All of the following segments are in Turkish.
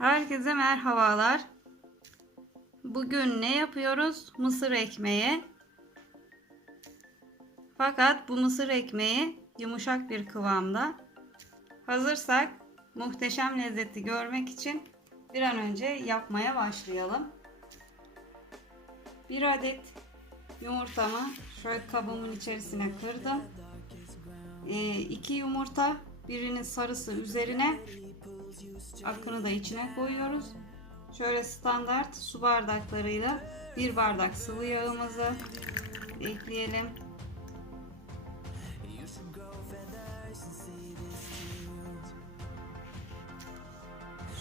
Herkese merhabalar. Bugün ne yapıyoruz? Mısır ekmeği. Fakat bu mısır ekmeği yumuşak bir kıvamda. Hazırsak muhteşem lezzeti görmek için bir an önce yapmaya başlayalım. Bir adet yumurtamı şöyle kabımın içerisine kırdım. 2 yumurta, birinin sarısı üzerine akını da içine koyuyoruz. Şöyle standart su bardaklarıyla bir bardak sıvı yağımızı ekleyelim.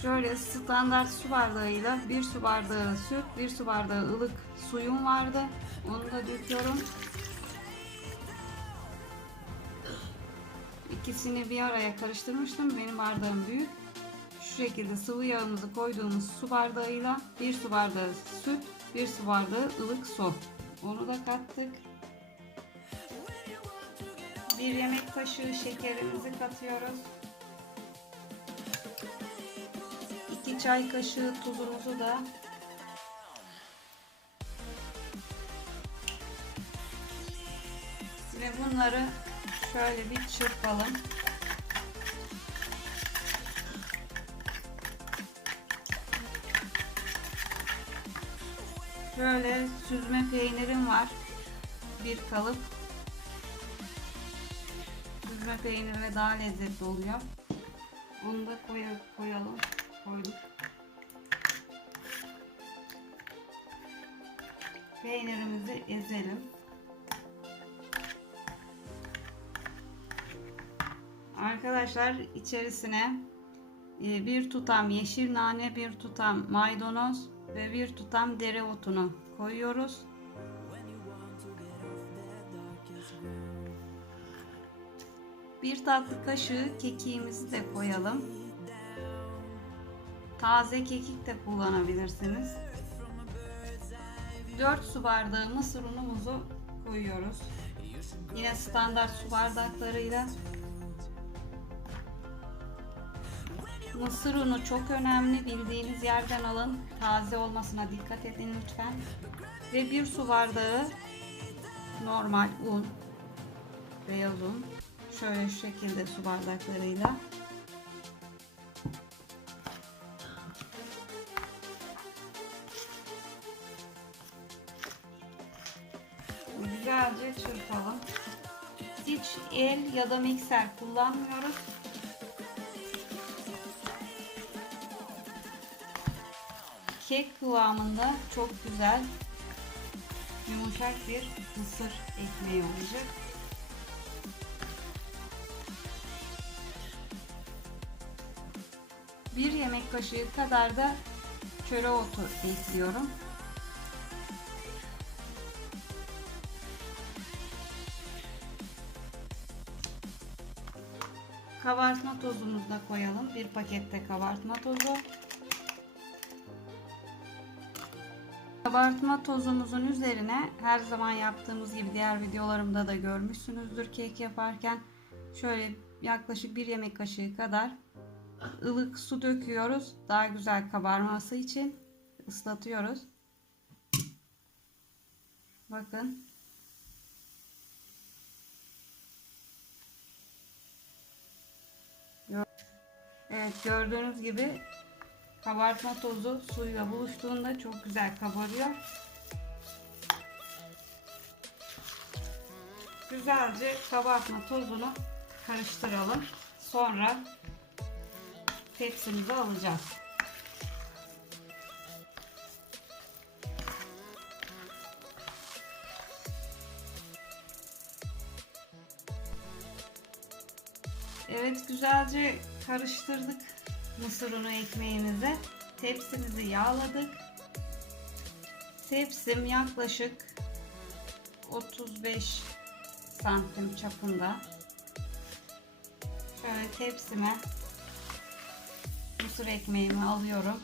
Şöyle standart su bardağıyla bir su bardağı süt, bir su bardağı ılık suyum vardı. Onu da döküyorum. İkisini bir araya karıştırmıştım. Benim bardağım büyük. Şekilde sıvı yağımızı koyduğumuz su bardağıyla bir su bardağı süt, bir su bardağı ılık su. Onu da kattık. Bir yemek kaşığı şekerimizi katıyoruz. 2 çay kaşığı tuzumuzu da ve bunları şöyle bir çırpalım. Şöyle süzme peynirim var. Bir kalıp. Süzme peynirle daha lezzetli oluyor. Onu da koy koyalım. Koyduk. Peynirimizi ezelim. Arkadaşlar içerisine e, bir tutam yeşil nane, bir tutam maydanoz ve bir tutam dereotunu koyuyoruz. Bir tatlı kaşığı kekiğimizi de koyalım. Taze kekik de kullanabilirsiniz. 4 su bardağı mısır unumuzu koyuyoruz. Yine standart su bardaklarıyla Mısır unu çok önemli. Bildiğiniz yerden alın. Taze olmasına dikkat edin lütfen. Ve bir su bardağı normal un. Beyaz un. Şöyle şu şekilde su bardaklarıyla. Güzelce çırpalım. Hiç el ya da mikser kullanmıyoruz. Kek kıvamında çok güzel yumuşak bir mısır ekmeği olacak. Bir yemek kaşığı kadar da çöre otu ekliyorum. Kabartma tozumuzu da koyalım. Bir pakette kabartma tozu. Kabartma tozumuzun üzerine her zaman yaptığımız gibi diğer videolarımda da görmüşsünüzdür kek yaparken şöyle yaklaşık bir yemek kaşığı kadar ılık su döküyoruz. Daha güzel kabarması için ıslatıyoruz. Bakın. Evet gördüğünüz gibi Kabartma tozu suyla buluştuğunda çok güzel kabarıyor. Güzelce kabartma tozunu karıştıralım. Sonra tepsimize alacağız. Evet güzelce karıştırdık mısır unu ekmeğimizi tepsimizi yağladık. Tepsim yaklaşık 35 santim çapında. Şöyle tepsime mısır ekmeğimi alıyorum.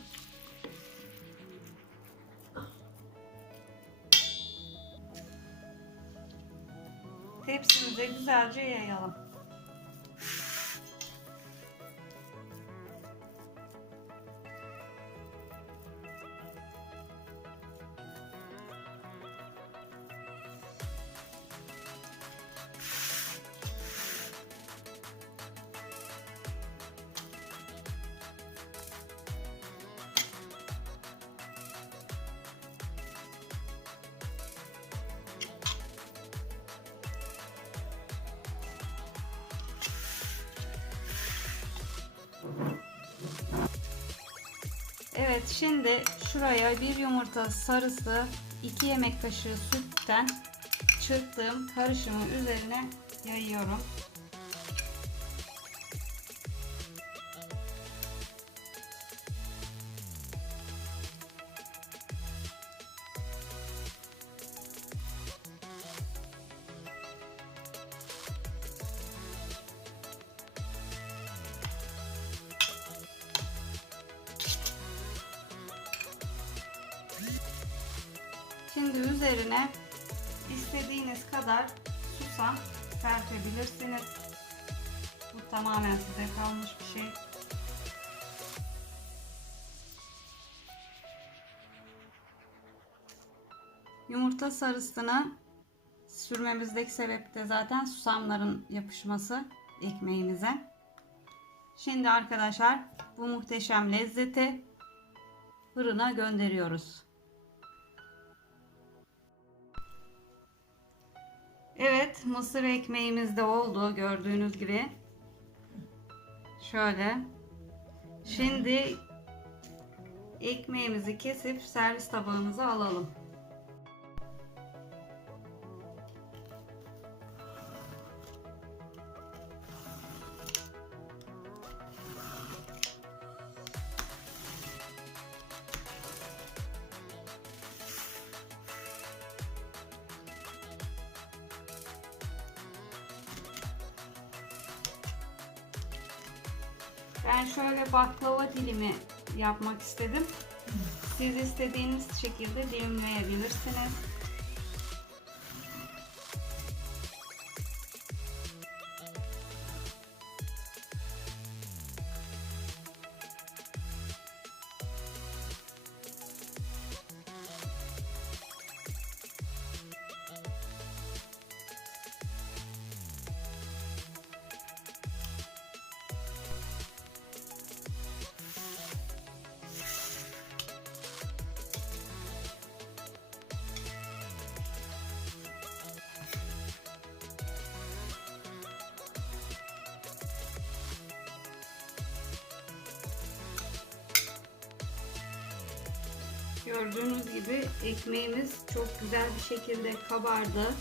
Tepsimize güzelce yayalım. Evet şimdi şuraya bir yumurta sarısı 2 yemek kaşığı sütten çırptığım karışımı üzerine yayıyorum. Şimdi üzerine istediğiniz kadar susam serpebilirsiniz. Bu tamamen size kalmış bir şey. Yumurta sarısını sürmemizdeki sebep de zaten susamların yapışması ekmeğimize. Şimdi arkadaşlar bu muhteşem lezzeti fırına gönderiyoruz. Evet, mısır ekmeğimiz de oldu gördüğünüz gibi. Şöyle. Şimdi ekmeğimizi kesip servis tabağımıza alalım. Ben şöyle baklava dilimi yapmak istedim. Siz istediğiniz şekilde dilimleyebilirsiniz. Gördüğünüz gibi ekmeğimiz çok güzel bir şekilde kabardı.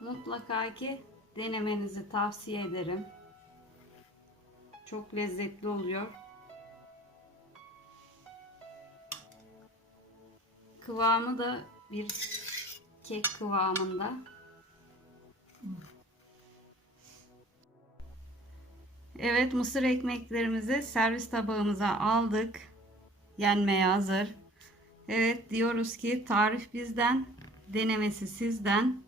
Mutlaka ki denemenizi tavsiye ederim. Çok lezzetli oluyor. Kıvamı da bir kek kıvamında. Evet mısır ekmeklerimizi servis tabağımıza aldık. Yenmeye hazır. Evet diyoruz ki tarif bizden, denemesi sizden.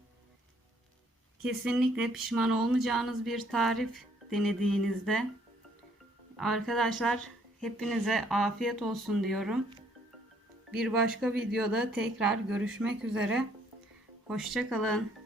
Kesinlikle pişman olmayacağınız bir tarif denediğinizde. Arkadaşlar hepinize afiyet olsun diyorum. Bir başka videoda tekrar görüşmek üzere. Hoşçakalın.